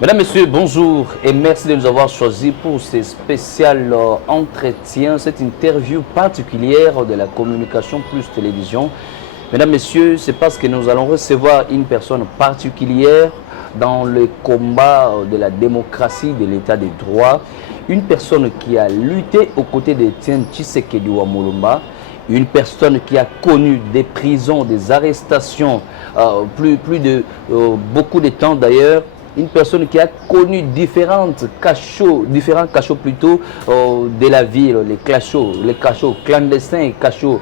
Mesdames, Messieurs, bonjour et merci de nous avoir choisis pour ce spécial entretien, cette interview particulière de la communication plus télévision. Mesdames, Messieurs, c'est parce que nous allons recevoir une personne particulière dans le combat de la démocratie, de l'état de droit, une personne qui a lutté aux côtés de Etienne Tshisekedi Wamulumba, une personne qui a connu des prisons, des arrestations, beaucoup de temps d'ailleurs, une personne qui a connu différents cachots plutôt de la ville, les cachots clandestins et cachots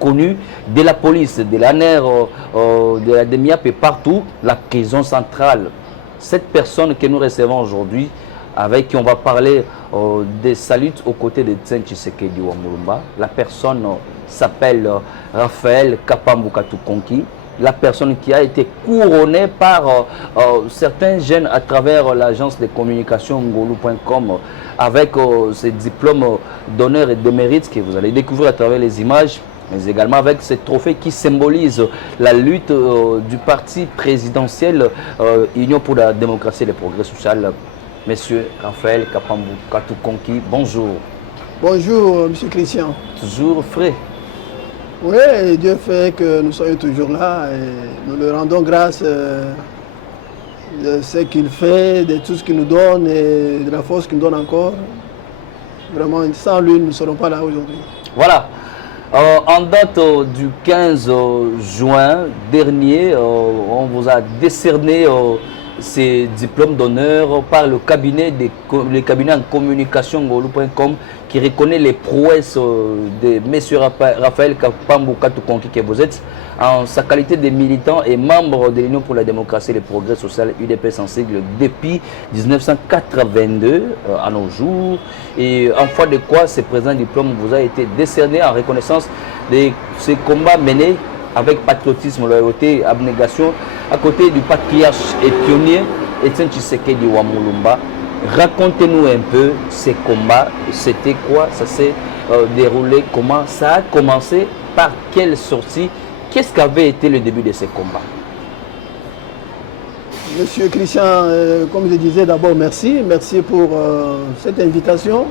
connus de la police, de l'ANER, de la DEMIAP et partout, la prison centrale. Cette personne que nous recevons aujourd'hui, avec qui on va parler de sa lutte aux côtés de Etienne Tshisekedi Wamulumba, la personne s'appelle Raphaël Kapambu Katukonki. La personne qui a été couronnée par certains jeunes à travers l'agence de communication ngolu.com avec ses diplômes d'honneur et de mérite que vous allez découvrir à travers les images, mais également avec ces trophées qui symbolisent la lutte du parti présidentiel Union pour la démocratie et le progrès social. Monsieur Raphaël Kapambu Katukonki, bonjour. Bonjour, monsieur Christian. Toujours frais. Oui, Dieu fait que nous soyons toujours là et nous le rendons grâce de ce qu'il fait, de tout ce qu'il nous donne et de la force qu'il nous donne encore. Vraiment, sans lui, nous ne serons pas là aujourd'hui. Voilà. En date du 15 juin dernier, on vous a décerné ces diplômes d'honneur par le cabinet en communication ngolu.com qui reconnaît les prouesses de M. Raphaël Kapambu Katukonki que vous êtes en sa qualité de militant et membre de l'Union pour la démocratie et le progrès social UDPS en sigle depuis 1982 à nos jours. Et en foi de quoi ce présent diplôme vous a été décerné en reconnaissance de ces combats menés avec patriotisme, loyauté, abnégation, à côté du patriarche et pionnier Etienne Tshisekedi Wamulumba. Racontez-nous un peu ces combats, c'était quoi, ça s'est déroulé, comment, ça a commencé, par quelle sortie, qu'est-ce qu'avait été le début de ces combats? Monsieur Christian, comme je disais d'abord, merci pour cette invitation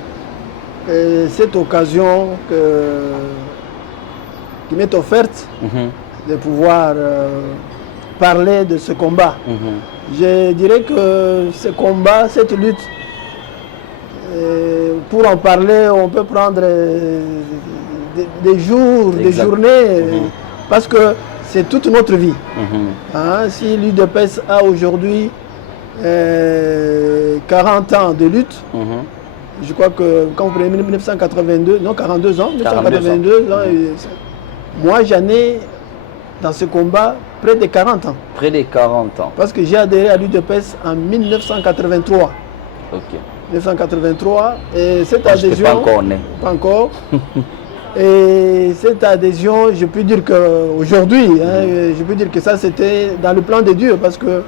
et cette occasion qui m'est offerte de pouvoir parler de ce combat. Je dirais que ce combat, cette lutte, pour en parler, on peut prendre des jours, des journées, parce que c'est toute notre vie. Si l'UDPS a aujourd'hui 40 ans de lutte, je crois que quand vous prenez 1982, non 42 ans, 1982 ans, moi j'en ai dans ce combat près de 40 ans. Près de 40 ans. Parce que j'ai adhéré à l'UDPS en 1983. Ok. 1983. Et cette adhésion... Pas encore né. Pas encore. Et cette adhésion, je peux dire qu'aujourd'hui, je peux dire que ça c'était dans le plan de Dieu parce que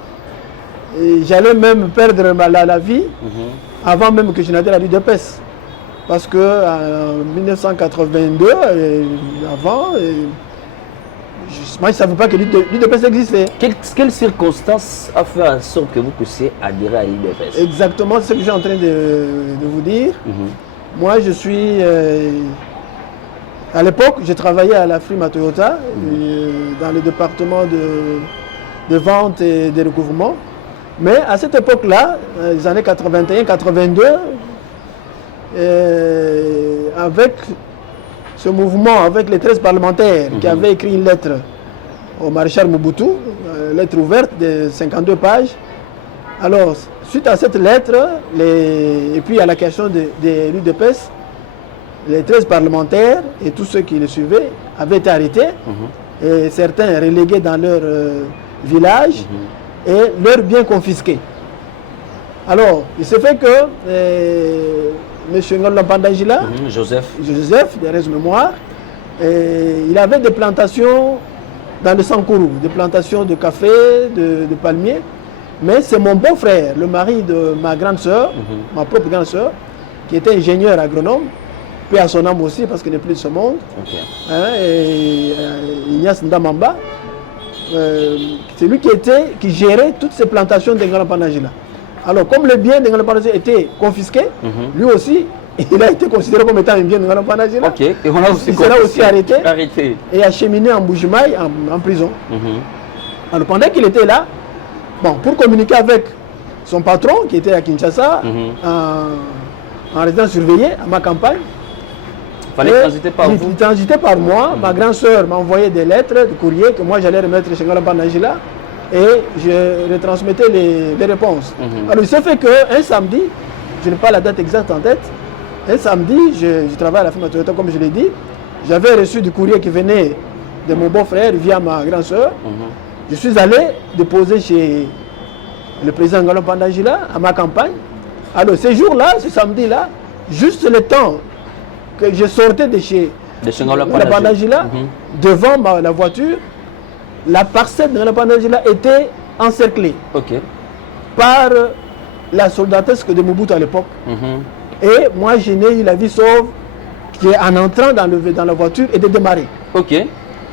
j'allais même perdre la vie avant même que je n'adhère à l'UDPS. Parce que en 1982, avant... moi, je ne savais pas que l'UDPS existait. Quelle circonstance a fait en sorte que vous puissiez adhérer à l'UDPS? Exactement ce que je suis en train de vous dire. Moi, je suis... à l'époque, j'ai travaillé à la firme Toyota, dans le département de vente et de recouvrement. Mais à cette époque-là, les années 81-82, avec ce mouvement, avec les 13 parlementaires qui avaient écrit une lettre au maréchal Mobutu, lettre ouverte de 52 pages. Alors, suite à cette lettre, et puis à la question de l'UDPS, les 13 parlementaires et tous ceux qui les suivaient avaient été arrêtés, et certains relégués dans leur village et leurs biens confisqués. Alors, il se fait que M. Ngolo Pandangila, Joseph, de reste mémoire, il avait des plantations dans le Sankourou, des plantations de café, de palmiers. Mais c'est mon beau-frère, le mari de ma grande soeur, ma propre grande soeur, qui était ingénieur agronome, puis à son âme aussi, parce qu'il n'est plus de ce monde, et Ignace Ndamamba. c'est lui qui gérait toutes ces plantations d'Engalampanagila. Alors, comme le bien d'Engalampanagila était confisqué, lui aussi, il a été considéré comme étant un bien d'Engalampanagila. Ok, et on a aussi il sera aussi arrêté et acheminé en Bujimaï, en prison. Alors, pendant qu'il était là, bon, pour communiquer avec son patron, qui était à Kinshasa, en résidence surveillée, à ma campagne, il transitait par vous. Il transitait par moi. Ma grande sœur m'a envoyé des lettres, des courriers que moi j'allais remettre chez Ngalampanagila et je retransmettais les réponses. Alors il s'est fait qu'un samedi, je n'ai pas la date exacte en tête, un samedi, je travaille à la firme Toyota comme je l'ai dit, j'avais reçu du courrier qui venait de mon beau-frère via ma grande sœur. Je suis allé déposer chez le président Ngalampanagila à ma campagne. Alors ce jour-là, ce samedi-là, juste le temps que je sortais de chez Ngalampanagila, devant la voiture, la parcelle de Ngalampanagila était encerclée par la soldatesque de Mobutu à l'époque. Et moi, je n'ai eu la vie sauve en entrant dans la voiture et de démarrer.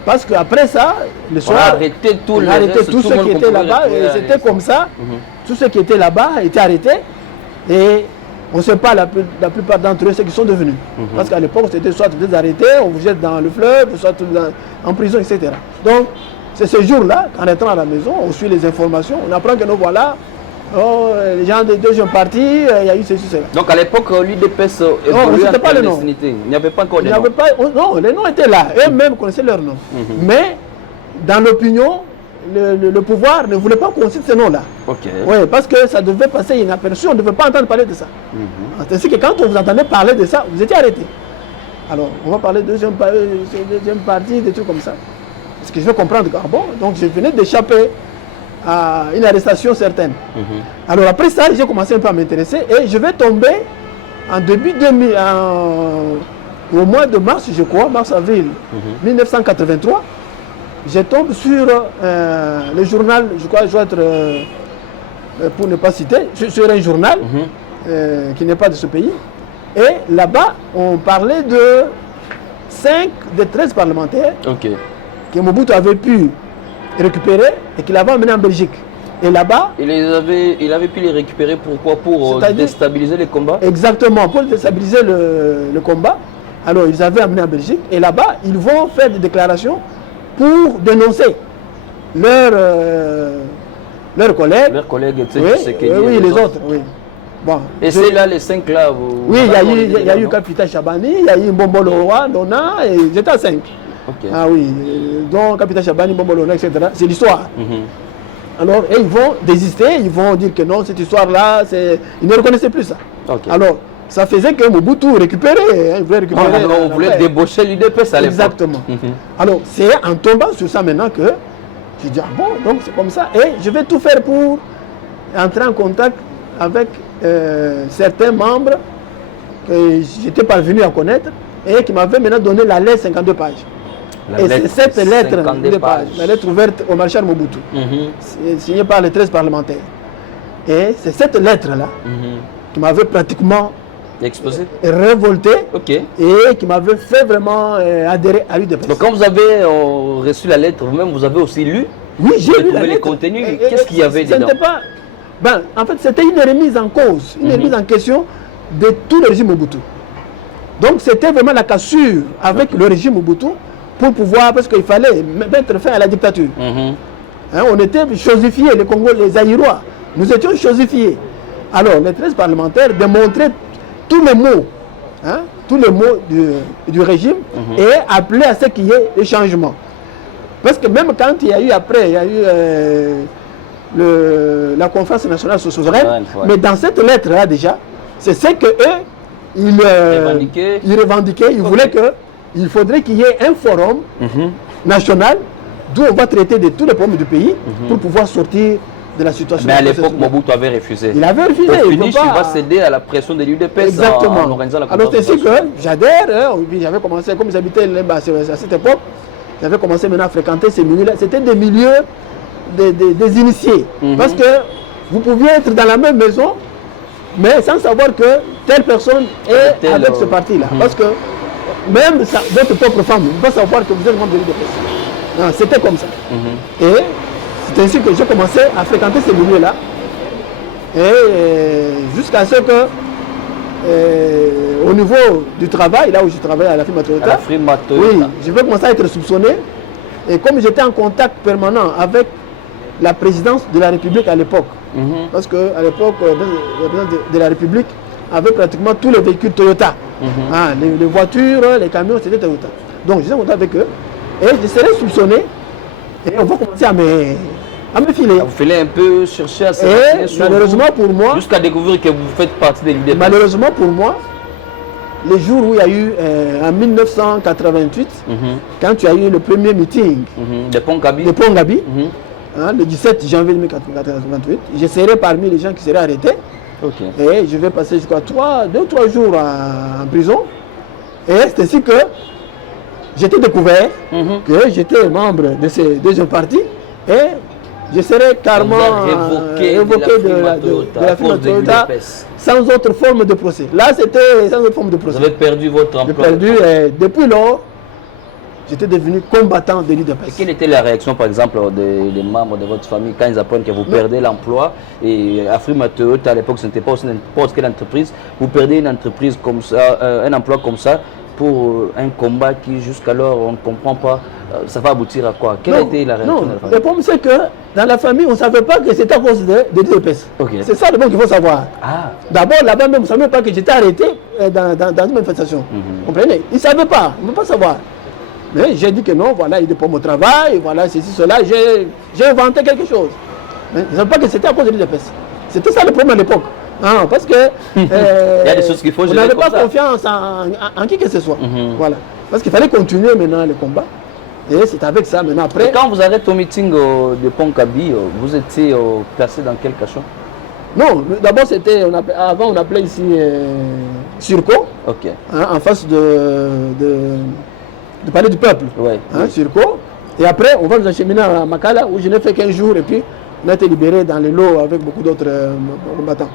Parce qu'après ça, le soir, on a arrêté tout ce qui était là-bas. Et c'était comme ça. Tout ce qui était là-bas était arrêté. Et on ne sait pas la plupart d'entre eux ce qu'ils sont devenus. Parce qu'à l'époque, c'était soit vous êtes arrêtés, on vous jette dans le fleuve, soit en prison, etc. Donc, c'est ce jour-là, en étant à la maison, on suit les informations, on apprend que nous voilà, les gens des deuxième partie, il y a eu ceci, cela. Donc à l'époque, l'UDPS évoluait en clandestinité. Il n'y avait pas encore de nom. Non, les noms étaient là, eux-mêmes connaissaient leurs noms. Mais dans l'opinion, le pouvoir ne voulait pas qu'on cite ces noms-là. Oui, parce que ça devait passer inaperçu, on ne devait pas entendre parler de ça. C'est que quand on vous entendait parler de ça, vous étiez arrêté. Alors, on va parler de deuxième partie, des trucs comme ça. Parce que je veux comprendre, bon, donc je venais d'échapper à une arrestation certaine. Alors après ça, j'ai commencé un peu à m'intéresser et je vais tomber en début 2000, au mois de mars, je crois, mars-avril 1983, je tombe sur le journal, je crois, je dois être, pour ne pas citer, sur un journal qui n'est pas de ce pays. Et là-bas, on parlait de 5 des 13 parlementaires que Mobutu avait pu récupérer et qu'il avait emmené en Belgique. Et là-bas... Il avait pu les récupérer pourquoi? Pour déstabiliser les combats? Exactement, pour déstabiliser le combat. Alors, ils avaient amené en Belgique et là-bas, ils vont faire des déclarations pour dénoncer leurs collègues. Leurs collègues, oui, les autres. Oui. Bon, et c'est là les 5 là? Oui, il y a eu Capitaine Chabani, il y a eu Mbombo Leroy, Nona, et j'étais à 5. Ah oui, donc Capitaine Chabani, Mbombo Leroy, etc. C'est l'histoire. Alors, et ils vont désister, ils vont dire que non, cette histoire-là, ils ne reconnaissaient plus ça. Alors, ça faisait que Mobutu récupérait. Il voulait récupérer. On voulait débaucher l'UDPS à l'époque. Exactement. Alors, c'est en tombant sur ça maintenant que je dis, ah bon, donc c'est comme ça. Et je vais tout faire pour entrer en contact avec certains membres que j'étais parvenu à connaître et qui m'avaient maintenant donné la lettre 52 pages. Et c'est cette lettre, la lettre ouverte au maréchal Mobutu, signée par les 13 parlementaires. Et c'est cette lettre-là qui m'avait pratiquement exposé, révolté et qui m'avait fait vraiment adhérer à l'UDPS. Donc quand vous avez reçu la lettre, vous-même vous avez aussi lu? Oui, j'ai lu la lettre. Les contenus, qu'est-ce qu'il y avait dedans? En fait, c'était une remise en cause, une remise en question de tout le régime Mobutu. Donc c'était vraiment la cassure avec le régime Mobutu pour pouvoir, parce qu'il fallait mettre fin à la dictature. On était chosifiés, les Congolais, les Aïrois, nous étions chosifiés. Alors les 13 parlementaires démontraient tous les mots du régime et appelaient à ce qu'il y ait des changements. Parce que même quand il y a eu la conférence nationale souveraine, mais dans cette lettre-là déjà, c'est ce que eux, ils revendiquaient, ils voulaient qu'il faudrait qu'il y ait un forum national d'où on va traiter de tous les problèmes du pays pour pouvoir sortir de la situation. Mais à l'époque, Mobutu avait refusé. Il avait refusé. Il va céder à la pression de l'UDPS. Exactement. En organisant la conférence. Alors c'est ainsi que j'adhère, j'avais commencé, comme j'habitais à cette époque, j'avais commencé maintenant à fréquenter ces milieux-là. C'était des milieux des initiés. Parce que vous pouviez être dans la même maison, mais sans savoir que telle personne est avec ce parti-là. Parce que même votre propre femme ne peut pas savoir que vous êtes membre de l'UDPS. C'était comme ça. Et c'est ainsi que j'ai commencé à fréquenter ces milieux-là. Et jusqu'à ce que, au niveau du travail, là où je travaillais à la firme Toyota, oui, je vais commencer à être soupçonné. Et comme j'étais en contact permanent avec la présidence de la République à l'époque, parce qu'à l'époque, la présidence de la République avait pratiquement tous les véhicules Toyota. Les voitures, les camions, c'était Toyota. Donc j'étais en contact avec eux et je serais soupçonné et on va commencer à me filer. Vous filez un peu, chercher à se malheureusement pour moi, jusqu'à découvrir que vous faites partie de l'UDPS. Malheureusement pour moi, les jours où il y a eu en 1988, quand tu as eu le premier meeting de Pont-Gabi, le 17 janvier 1988, je serai parmi les gens qui seraient arrêtés. Et je vais passer jusqu'à 2 ou 3 jours en prison. Et c'est ainsi que j'étais découvert que j'étais membre de ces deuxième parti et je serais carrément révoqué de la firme Toyota sans autre forme de procès. Là, c'était sans autre forme de procès. Vous avez perdu votre emploi. J'ai perdu et depuis lors, j'étais devenu combattant de l'UDPS. Quelle était la réaction, par exemple, des membres de votre famille quand ils apprennent que vous perdez l'emploi? Et Afrima Toyota, à l'époque, ce n'était pas aussi n'importe quelle entreprise. Vous perdez une entreprise comme ça, un emploi comme ça, pour un combat qui, jusqu'alors, on ne comprend pas. Ça va aboutir à quoi? Quelle a été la réaction de la famille? Le problème, c'est que dans la famille, on ne savait pas que c'était à cause de l'UDPS. C'est ça le bon qu'il faut savoir. D'abord, là-bas même, on ne savait pas que j'étais arrêté dans une manifestation. Vous comprenez? Ils ne savaient pas, on ne peut pas savoir. Mais j'ai dit que non, voilà, il dépend de mon travail, voilà, ceci, cela, j'ai inventé quelque chose. Mais ils ne savaient pas que c'était à cause de l'UDPS. C'était ça le problème à l'époque. Parce que il y a des choses qu'il faut on n'avait pas confiance en qui que ce soit. Voilà. Parce qu'il fallait continuer maintenant le combat. Et c'est avec ça maintenant après. Et quand vous arrêtez au meeting de Pont-Gabi, vous étiez placé dans quel cachot? Non, d'abord c'était, avant on appelait ici Surco, en face du palais du peuple, Surco. Et après on va nous acheminer à Makala où je n'ai fait qu'un jour et puis on a été libéré dans les lots avec beaucoup d'autres combattants.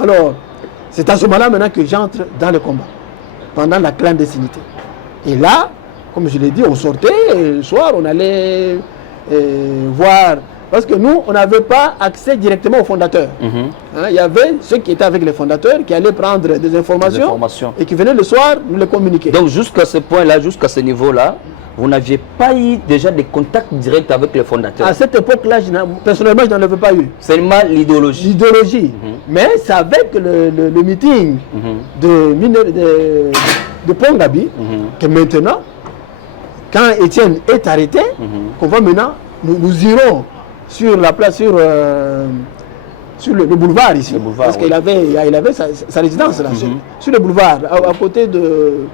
Alors c'est à ce moment-là maintenant que j'entre dans le combat, pendant la clandestinité. Et là, comme je l'ai dit, on sortait et le soir on allait voir. Parce que nous, on n'avait pas accès directement aux fondateurs. Il y avait ceux qui étaient avec les fondateurs qui allaient prendre des informations et qui venaient le soir nous les communiquer. Donc jusqu'à ce point-là, jusqu'à ce niveau-là, vous n'aviez pas eu déjà des contacts directs avec les fondateurs? À cette époque-là, personnellement, je n'en avais pas eu. Seulement l'idéologie. L'idéologie. Mais c'est avec le meeting de Pont-Gabi que maintenant, quand Étienne est arrêté, qu'on va maintenant, nous irons sur la place, sur le boulevard ici. Le boulevard, parce qu'il avait sa résidence là, sur le boulevard, à côté de,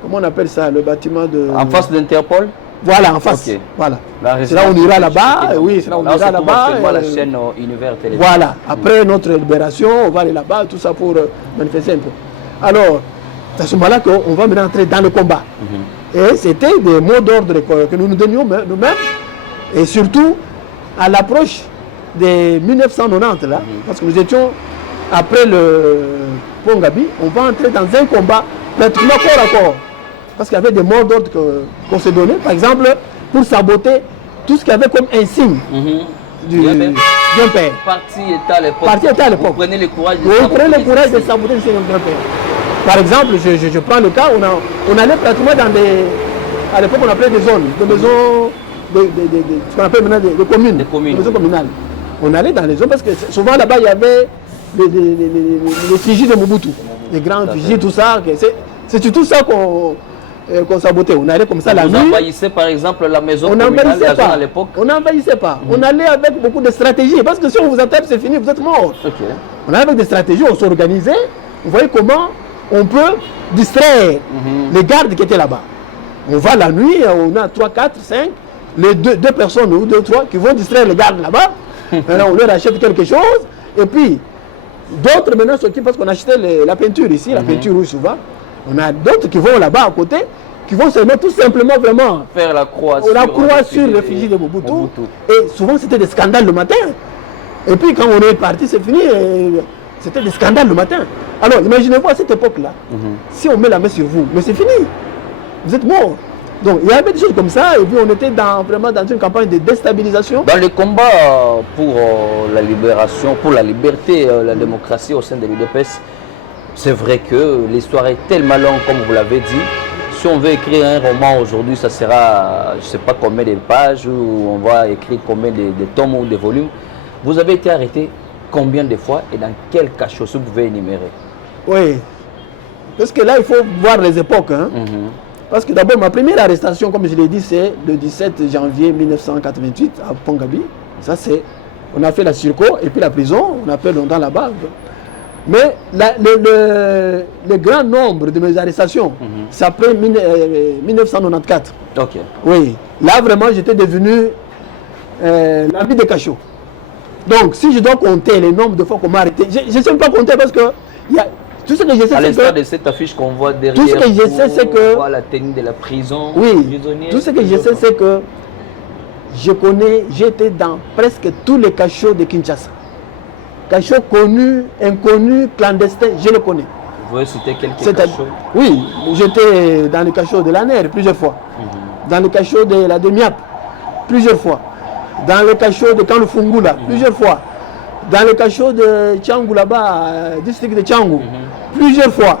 comment on appelle ça, le bâtiment de... En face de l'Interpol? Voilà, en face. Voilà. C'est là où on ira là-bas. Oui, c'est là où on ira là-bas. La chaîne Univers Télé. Voilà. Après notre libération, on va aller là-bas, tout ça pour manifester un peu. Alors, c'est à ce moment-là qu'on va maintenant entrer dans le combat. Et c'était des mots d'ordre que nous nous donnions nous-mêmes. Et surtout, à l'approche des 1990, là, parce que nous étions après le Pont-Gabi, on va entrer dans un combat pratiquement corps à corps. Parce qu'il y avait des mots d'ordre qu'on se donnait, par exemple, pour saboter tout ce qu'il y avait comme insigne du Bien-Père. Parti État à l'époque. Vous prenez le courage de saboter le Bien-Père. Par exemple, je prends le cas, on allait pratiquement dans des... À l'époque, on appelait des zones, des maisons... ce qu'on appelle maintenant des communes, des maisons communales. On allait dans les zones parce que souvent là-bas il y avait les figies de Mobutu, les grands figies, tout ça. C'est tout ça qu'on sabotait. On allait comme ça la nuit. Vous envahissez par exemple la maison communale à l'époque? On n'envahissait pas. On allait avec beaucoup de stratégies parce que si on vous attaque, c'est fini, vous êtes mort. On allait avec des stratégies, on s'organisait. Vous voyez comment on peut distraire les gardes qui étaient là-bas. On va la nuit, on a 3, 4, 5. Les deux personnes ou 2, 3 qui vont distraire les gardes là-bas. Maintenant, on leur achète quelque chose. Et puis, d'autres maintenant s'occupent parce qu'on achetait la peinture ici, la peinture rouge souvent. On a d'autres qui vont là-bas à côté, qui vont se mettre tout simplement vraiment faire la croix sur le fichier de Mobutu. Et souvent, c'était des scandales le matin. Et puis, quand on est parti, c'est fini. C'était des scandales le matin. Alors, imaginez-vous à cette époque-là, si on met la main sur vous, mais c'est fini. Vous êtes mort. Donc il y avait des choses comme ça, et puis on était vraiment dans une campagne de déstabilisation. Dans les combats pour la libération, pour la liberté, la démocratie au sein de l'UDPS, c'est vrai que l'histoire est tellement longue, comme vous l'avez dit. Si on veut écrire un roman aujourd'hui, ça sera, je ne sais pas combien de pages, ou on va écrire combien de tomes ou de volumes. Vous avez été arrêté combien de fois et dans quel cachot, si vous pouvez énumérer? Oui, parce que là, il faut voir les époques. Hein. Parce que d'abord, ma première arrestation, comme je l'ai dit, c'est le 17 janvier 1988 à Pongabi. Ça, c'est, on a fait la circo et puis la prison, on a fait longtemps là-bas. Mais le grand nombre de mes arrestations, c'est après 1994. Ok. Oui, là vraiment, j'étais devenu l'ami de cachot. Donc, si je dois compter le nombre de fois qu'on m'a arrêté, je ne sais pas compter parce que y a, tout ce que je sais, à l'instar que de cette affiche qu'on voit derrière, tout ce que je sais, c'est que la tenue de la prison, oui, tout ce que je sais, c'est que j'étais dans presque tous les cachots de Kinshasa. Cachots connus, inconnus, clandestins, je les connais. Vous pouvez citer quelques cachots? Oui, j'étais dans le cachot de l'ANER plusieurs fois, dans le cachot de la Demiap plusieurs fois, dans le cachot de Kanufungula plusieurs fois, dans le cachot de Tchangou là-bas, district de Tchangou, plusieurs fois.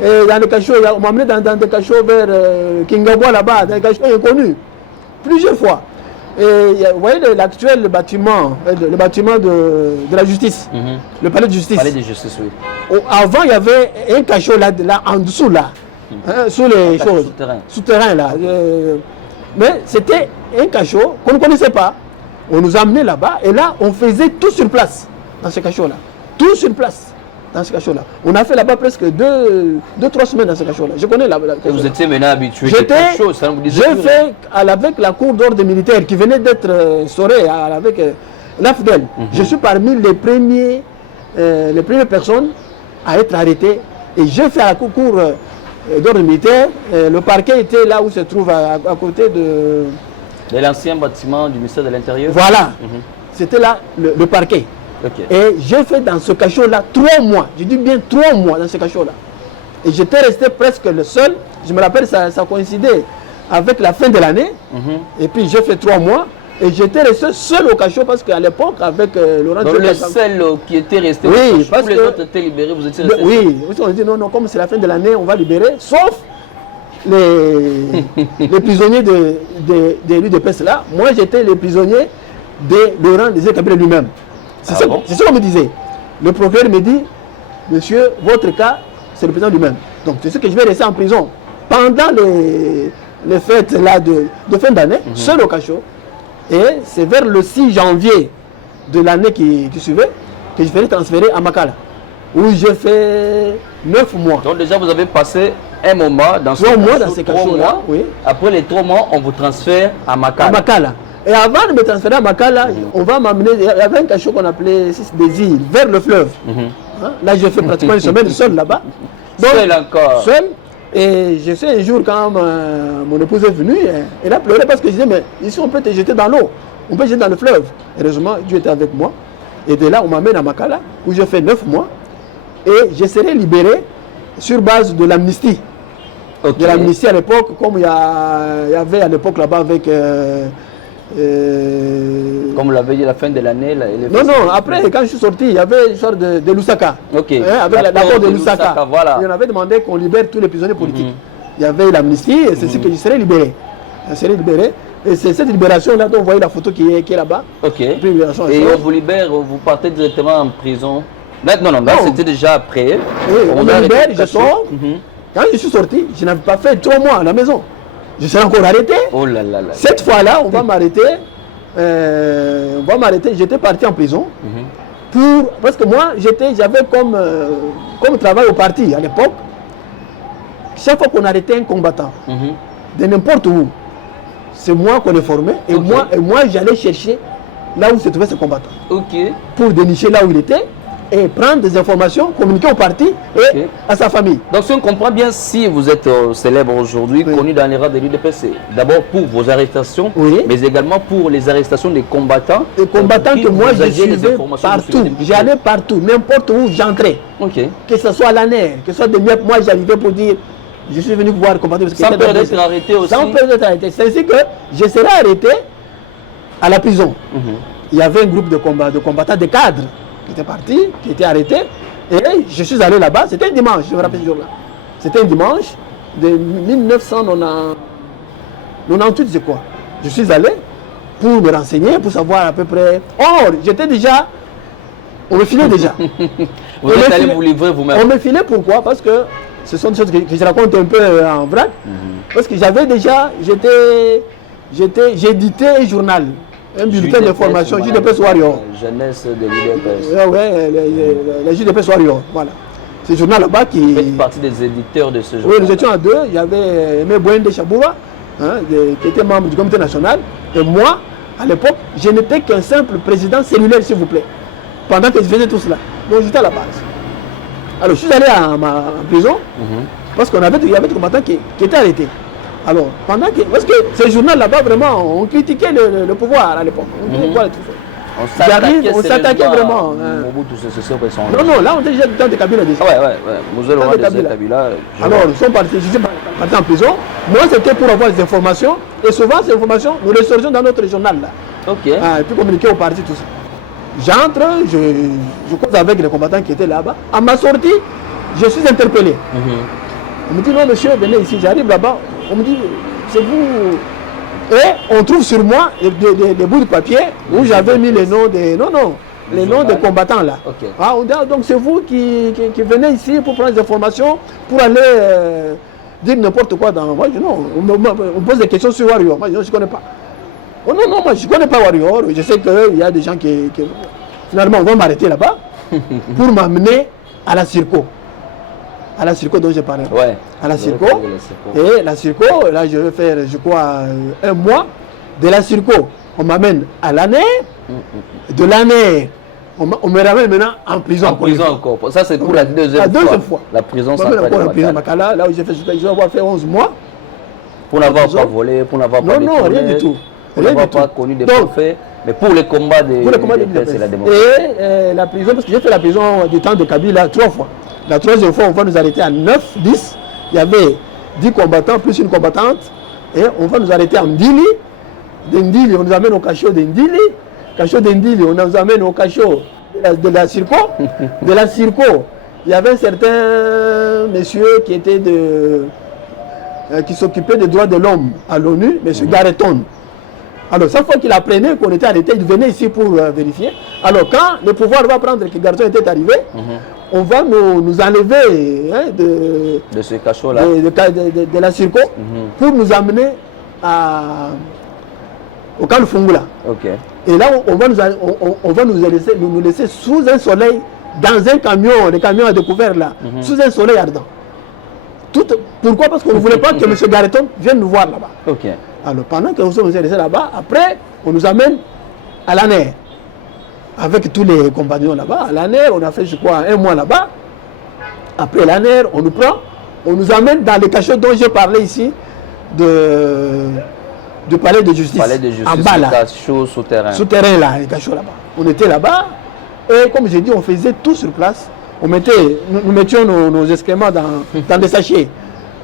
Et dans le cachot, on m'a amené dans des cachots vers Kingabwa là-bas, dans des cachots inconnus, plusieurs fois. Et vous voyez l'actuel bâtiment, le bâtiment de la justice, le palais de justice. Palais de justice, oui. Avant, il y avait un cachot là en dessous, là, sous les choses, souterrain là. Mais c'était un cachot qu'on ne connaissait pas. On nous a amenés là-bas et là, on faisait tout sur place, dans ce cachot-là. Tout sur place, dans ce cachot-là. On a fait là-bas presque 2-3 semaines dans ce cachot-là. Je connais là-bas. Vous étiez maintenant habitué. J'ai fait avec la cour d'ordre militaire qui venait d'être instaurée avec l'AFDEL. Je suis parmi les premières personnes à être arrêtées. Et j'ai fait à la cour d'ordre militaire. Le parquet était là où se trouve à côté de l'ancien bâtiment du ministère de l'Intérieur. Voilà, c'était là le parquet. Et j'ai fait dans ce cachot-là 3 mois. Je dis bien 3 mois dans ce cachot-là. Et j'étais resté presque le seul. Je me rappelle, ça coïncidait avec la fin de l'année. Et puis j'ai fait 3 mois. Et j'étais resté seul au cachot parce qu'à l'époque, avec Laurent... Donc le seul qui était resté au cachot, parce que les autres étaient libérés, vous étiez resté oui, on a dit non, comme c'est la fin de l'année, on va libérer, sauf les prisonniers de l'UDPS là. Moi, j'étais le prisonnier de Laurent Désiré Kabila lui-même. C'est ça qu'on me disait. Le procureur me dit, monsieur, votre cas, c'est le président lui-même. Donc, c'est ce que je vais rester en prison pendant les fêtes là de fin d'année, seul au cachot. Et c'est vers le 6 janvier de l'année qui suivait que je serai transféré à Makala, où j'ai fait 9 mois. Donc déjà, vous avez passé un moment dans ce 3 mois dans ces cachot-là. Oui. Après les 3 mois, on vous transfère à Makala. À Makala. Et avant de me transférer à Makala, on va m'amener, il y avait un cachot qu'on appelait des îles, vers le fleuve. Là, j'ai fait pratiquement une semaine seul là-bas. Seul encore? Seul. Et je sais un jour quand mon épouse est venue, elle a pleuré parce que je disais, mais ici on peut te jeter dans l'eau, on peut te jeter dans le fleuve. Heureusement, Dieu était avec moi. Et de là, on m'amène à Makala, où j'ai fait 9 mois. Et je serai libéré sur base de l'amnistie. De l'amnistie à l'époque, comme il y avait à l'époque là-bas avec... comme vous l'avez dit, la fin de l'année. Non, après, quand je suis sorti, il y avait l'histoire de Lusaka. Avec l'accord de Lusaka. Voilà. Et on avait demandé qu'on libère tous les prisonniers politiques. Il y avait l'amnistie et c'est ce que je serais libéré. Je serais libéré. Et c'est cette libération-là dont vous voyez la photo qui est là-bas. Et on vous libère, vous partez directement en prison. Non, c'était déjà après. Oui, on me libère, je sors. Quand je suis sorti, je n'avais pas fait 3 mois à la maison. Je serai encore arrêté. Oh là là là. Cette fois-là, on va m'arrêter. J'étais parti en prison. Parce que moi, j'avais comme travail au parti à l'époque. Chaque fois qu'on arrêtait un combattant, de n'importe où, c'est moi qu'on les formait. Et moi, j'allais chercher là où se trouvait ce combattant. Pour dénicher là où il était. Et prendre des informations, communiquer au parti et à sa famille. Donc si on comprend bien, si vous êtes célèbre aujourd'hui, connu dans les rangs de l'UDPS, d'abord pour vos arrestations, mais également pour les arrestations des combattants. Les combattants que moi je suivais partout, j'allais partout, n'importe où j'entrais. Que ce soit à l'ANER, que ce soit des miens, moi j'arrivais pour dire, je suis venu pouvoir combattre. Sans peur d'être arrêté aussi. Sans peur d'être arrêté. C'est ainsi que je serai arrêté à la prison. Il y avait un groupe de combattants, de cadres qui étaient partis, qui étaient arrêtés. Et je suis allé là-bas, c'était un dimanche, je me rappelle ce jour-là. C'était un dimanche de 1998, c'est quoi. Je suis allé pour me renseigner, pour savoir à peu près. Or, j'étais déjà. On me filait déjà. Vous êtes allé vous livrer vous-même. On me filait pourquoi? Parce que ce sont des choses que je raconte un peu en vrac. Parce que j'avais déjà. J'éditais un journal. Un bulletin d'information, JDPS Warrior. Jeunesse de l'UDPS. Oui, le JDPS Warrior. Voilà. Ce journal là-bas qui. Vous faites partie des éditeurs de ce journal. Oui, nous étions à deux. Il y avait Aimé Boende Chaboura, qui était membre du comité national. Et moi, à l'époque, je n'étais qu'un simple président cellulaire, s'il vous plaît. Pendant que je faisais tout cela. Donc j'étais à la base. Alors je suis allé en prison parce qu'il y avait des combattants qui étaient arrêtés. Alors, parce que ces journaux là-bas, vraiment, on critiquait le pouvoir à l'époque. On s'attaquait vraiment. Non, là on était déjà dans des Kabila déjà. Vous allez voir des Kabila. Alors, ils sont partis en prison. Moi, c'était pour avoir des informations. Et souvent, ces informations, nous les sortions dans notre journal là. Ok. Et puis communiquer au parti, tout ça. J'entre, je cause avec les combattants qui étaient là-bas. À ma sortie, je suis interpellé. On me dit non monsieur, venez ici. J'arrive là-bas. On me dit c'est vous. Et on trouve sur moi des bouts de papier où j'avais mis les noms des les noms des combattants là. Okay. On dit donc c'est vous qui venez ici pour prendre des informations, pour aller dire n'importe quoi dans. Moi non, on pose des questions sur Warrior. Moi je ne connais pas. Oh non, moi je ne connais pas Warrior. Je sais qu'il y a des gens qui finalement vont m'arrêter là-bas pour m'amener à la Circo. À la Circo dont j'ai parlé. Ouais. À la Circo. Et la Circo, là je vais faire, je crois, un mois. De la Circo, on m'amène à l'année. De l'année, on me ramène maintenant en prison. En prison encore. Ça c'est pour la deuxième fois. La prison centrale de Makala. Là où j'ai fait, je vais avoir fait 11 mois. Pour n'avoir pas volé, pour n'avoir pas détourné. Non, rien du tout. Pour n'avoir pas connu des forfaits. Mais pour les combats de c'est la démocratie. Et la prison, parce que j'ai fait la prison du temps de Kabila 3 fois. La troisième fois, on va nous arrêter à 9, 10. Il y avait 10 combattants plus une combattante. Et on va nous arrêter en Ndili. D'Indili, on nous amène au cachot d'Indili. Cachot d'Indili, on nous amène au cachot de la Circo. De la Circo, il y avait un certain monsieur qui était qui s'occupait des droits de l'homme à l'ONU, monsieur Gareton. Alors, chaque fois qu'il apprenait qu'on était arrêté, il venait ici pour vérifier. Alors, quand le pouvoir va prendre que Gareton était arrivé, on va nous enlever de ce cachot-là, de la Circo, pour nous amener au camp de Fungula. Okay. Et là, on va nous laisser sous un soleil, dans un camion, les camions à découvert là, sous un soleil ardent. Pourquoi? Parce qu'on ne voulait pas que M. Gareton vienne nous voir là-bas. Okay. Alors, pendant que nous sommes restés là-bas, après, on nous amène à l'ANER. Avec tous les compagnons là-bas. À l'ANER, on a fait, je crois, un mois là-bas. Après l'ANER, on nous prend, on nous amène dans les cachots dont j'ai parlé ici, du palais de justice. Palais de justice, en bas là. Cachot souterrain. Souterrain là, les cachots là-bas. On était là-bas, et comme j'ai dit, on faisait tout sur place. Nous mettions nos excréments dans des sachets.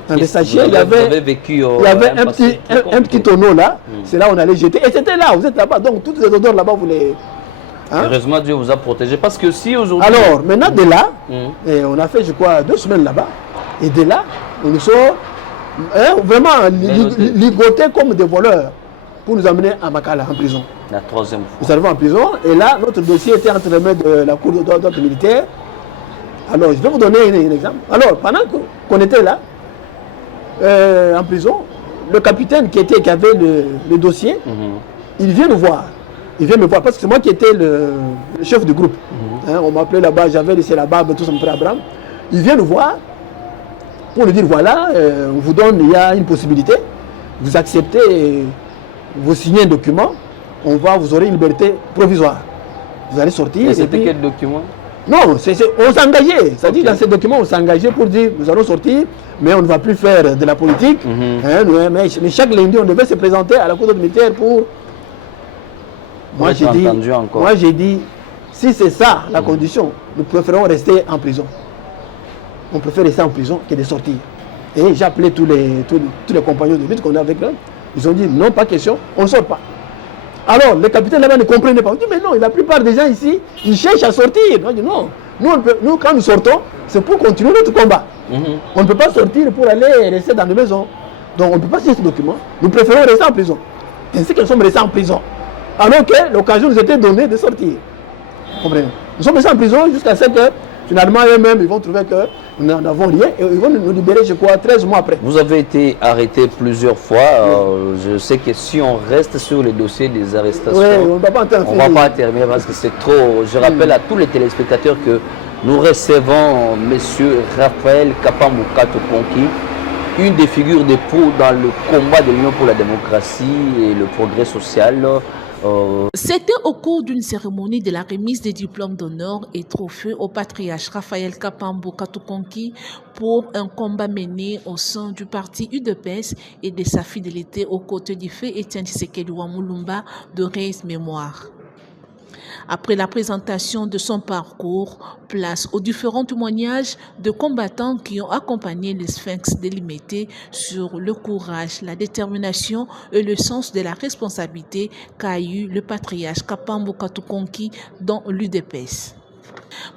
Dans des sachets, il y avait un petit tonneau là, c'est là où on allait jeter. Et c'était là, vous êtes là-bas, donc toutes les odeurs là-bas, vous les... Heureusement, Dieu vous a protégé, parce que si aujourd'hui... Alors, maintenant de là, on a fait, je crois, 2 semaines là-bas, et de là, on nous sort vraiment ligotés comme des voleurs, pour nous amener à Makala, en prison. La 3e fois. Nous arrivons en prison, et là, notre dossier était entre les mains de la cour d'ordre militaire. Alors, je vais vous donner un exemple. Alors, pendant qu'on était là, en prison, le capitaine qui avait le dossier, il vient nous voir. Il vient me voir parce que c'est moi qui étais le chef du groupe. On m'appelait là-bas, j'avais laissé la barbe, tout ça, mon frère Abraham. Il vient nous voir pour nous dire voilà, on vous donne, il y a une possibilité. Vous acceptez, vous signez un document, vous aurez une liberté provisoire. Vous allez sortir. Et c'était quel document? Non, on s'engageait. C'est-à-dire dans ces documents, on s'engageait pour dire nous allons sortir, mais on ne va plus faire de la politique. Mais chaque lundi, on devait se présenter à la cour militaire pour. Moi j'ai dit, si c'est ça la condition, nous préférons rester en prison. On préfère rester en prison que de sortir. Et j'ai appelé tous les compagnons de lutte qu'on a avec eux. Ils ont dit non, pas question, on ne sort pas. Alors, le capitaine là-bas ne comprenait pas. On dit mais non, la plupart des gens ici, ils cherchent à sortir. On dit non, nous quand nous sortons, c'est pour continuer notre combat. On ne peut pas sortir pour aller rester dans les maisons. Donc on ne peut pas signer ce document. Nous préférons rester en prison. Ainsi que nous sommes restés en prison. Alors que l'occasion nous était donnée de sortir. Vous comprenez? Nous sommes restés en prison jusqu'à ce que finalement eux-mêmes ils vont trouver que nous n'en avons rien et ils vont nous libérer, je crois, 13 mois après. Vous avez été arrêté plusieurs fois. Je sais que si on reste sur le dossier des arrestations, on ne va pas terminer parce que c'est trop. Je rappelle à tous les téléspectateurs que nous recevons M. Raphaël Kapambou Katukonki, une des figures de proue dans le combat de l'Union pour la démocratie et le progrès social. C'était au cours d'une cérémonie de la remise des diplômes d'honneur et trophées au patriarche Raphaël Kapambou Katukonki pour un combat mené au sein du parti UDPS et de sa fidélité aux côtés du fait Étienne Tshisekedi Wamulumba de Reis Mémoire. Après la présentation de son parcours, place aux différents témoignages de combattants qui ont accompagné les Sphinx délimité sur le courage, la détermination et le sens de la responsabilité qu'a eu le patriarche Kapambou Katukonki dans l'UDPS.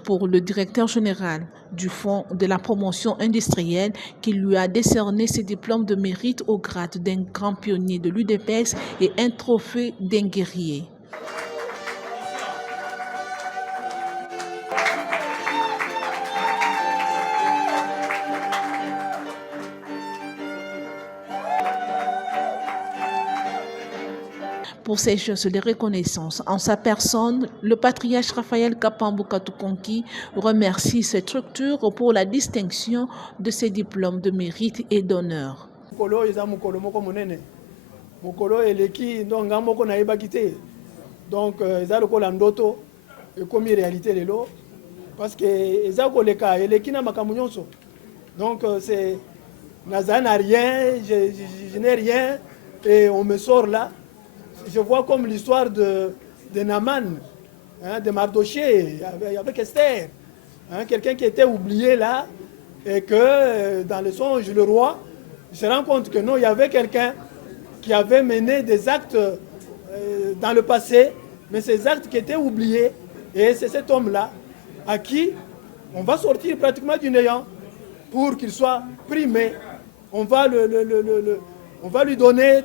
Pour le directeur général du Fonds de la promotion industrielle qui lui a décerné ses diplômes de mérite au grade d'un grand pionnier de l'UDPS et un trophée d'un guerrier. Pour ces gestes de reconnaissance en sa personne, le patriarche Raphaël Kapambou Katukonki remercie cette structure pour la distinction de ses diplômes de mérite et d'honneur. Donc, parce que donc c'est n'a rien, je n'ai rien et on me sort là. Je vois comme l'histoire de Naman, hein, de Mardoché avec Esther, hein, quelqu'un qui était oublié là et que dans le songe le roi se rend compte que non, il y avait quelqu'un qui avait mené des actes dans le passé, mais ces actes qui étaient oubliés, et c'est cet homme-là à qui on va sortir pratiquement du néant pour qu'il soit primé. On va lui donner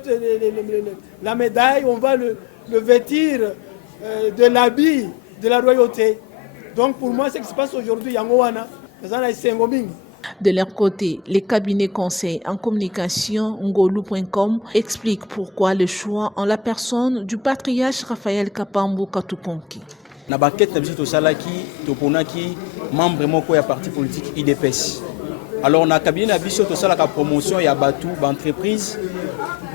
la médaille, on va le vêtir de l'habit de la royauté. Donc pour moi, ce qui se passe aujourd'hui, de leur côté, les cabinets conseils en communication ngolu.com expliquent pourquoi le choix en la personne du patriarche Raphaël Kapambou Katukonki. Na banquette na biso to salaki to ponaki membre moko ya parti politique IDPS. Alors na cabinet na biso to salaka promotion ya batu ba entreprise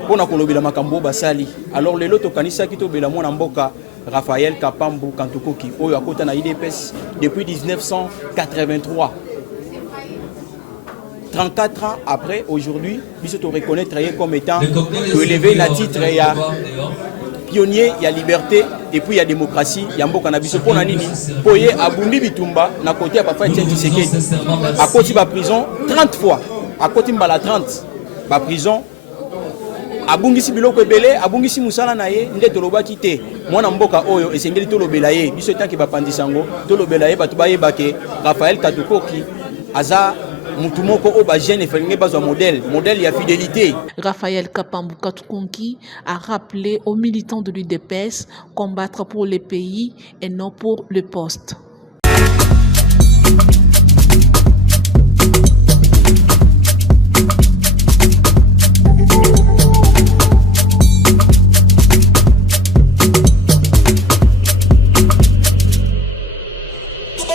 pona kolobela makambo basali. Alors lelo to kanisa ki to bela mona mboka Raphaël Kapambou Katukonki oyo akota na IDPS depuis 1983. 34 ans après, aujourd'hui, biso to reconnaître comme étant élevé na titre ya pionnier, il y a liberté et puis il y a démocratie, il y a mboka na biso pona nini poye abundi bitumba na côté ya papa Etienne Tshisekedi à côté ba prison 30 fois à côté mbala 30 ba prison abungisi biloko ebele abungisi musala na ye nde tolobaki te mwana mboka oyo esengeli tolobela ye biso tanki bapandisa ngo tolobela ye bato bayebake Raphaël Katukonki aza mutumoko oba jeune felinge bazwa modèle ya fidélité. Raphaël Kapambou Katukonki a rappelé aux militants de l'UDPS combattre pour le pays et non pour le poste.